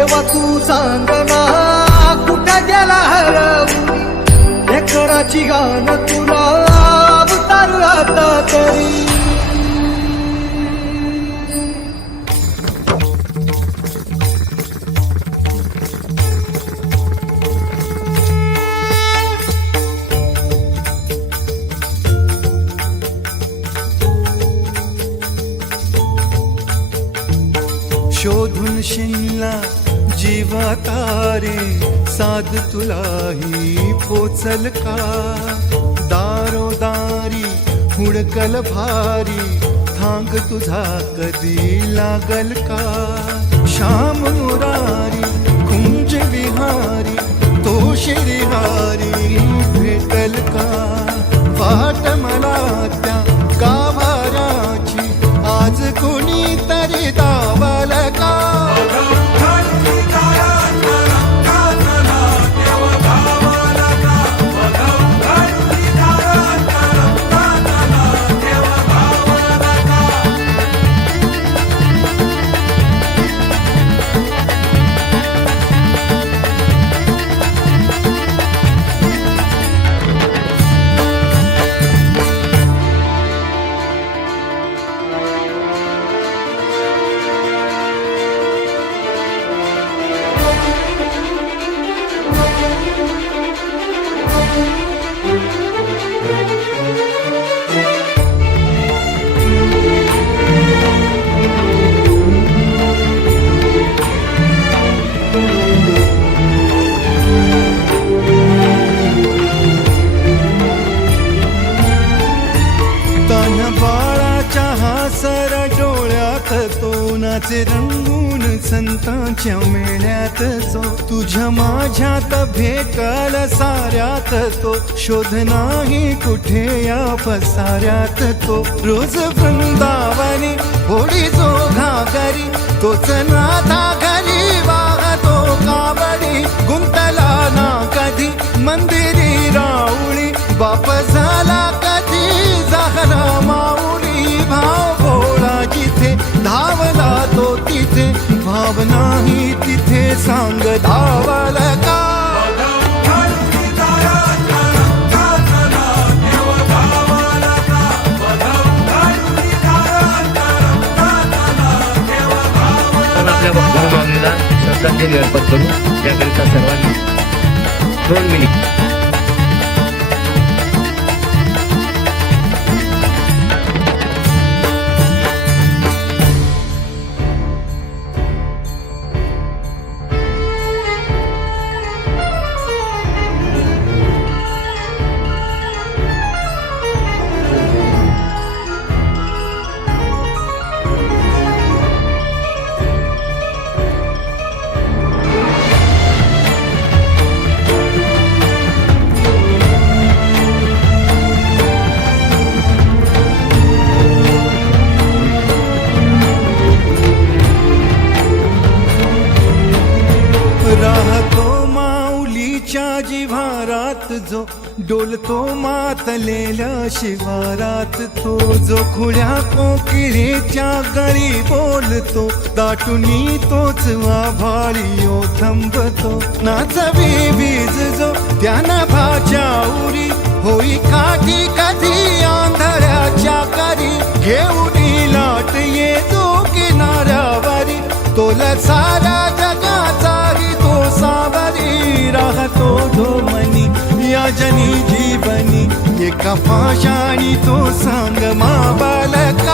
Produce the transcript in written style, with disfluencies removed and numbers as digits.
देवा तू चांदणा कुठं गेला हरवून लेकराची गाण तुला अवतार आता तरी शोधून शिनला जीवा तारे साध तुलाही पोचल का दारोदारी हुडकल भारी थांग तुझा कधी लागल का श्याम मुरारी कुंज विहारी तो शिरिहारी भेटल का वाट मला त्या गाभाराची आज कोणी तरी दावल का सर डोळ्यात तो नाचे रंगून संतांच्या मेळ्यात जो तुझ्या माझ्यात भेटल साऱ्यात तो शोध नाही कुठे या पसाऱ्यात तो रोज वृंदावनी होडी जो घागरी तोच नाथा घरी वाहतो कावडी गुंतला ना कधी मंदिरी राऊळी बाप झाला कधी झाला माऊली भाव भोळा जिथे धावला तो तिथे भाव नाही तिथे सांग धावल का आपल्या भक्तमागणीला श्रद्धांजली अर्पण करू त्याकरिता सर्वांनी 2 मिनिट राहतो माऊलीच्या जिव्हारात जो डोलतो मातलेल्या शिवारात तो जो खुळ्या कोकिळेच्या गळी बोलतो दाटुनी तोच आभाळी थांबतो नाचवी बीज जो त्यानं भाच्या उरी होई काठी कधी आंधळ्याच्या करी घेऊन लाट येतो किनाऱ्यावरी तोला सारा जगाचाही तो सावरी राहतो धोमनी या जनी जीवनी एका पाशाणी तो सांग मा बालका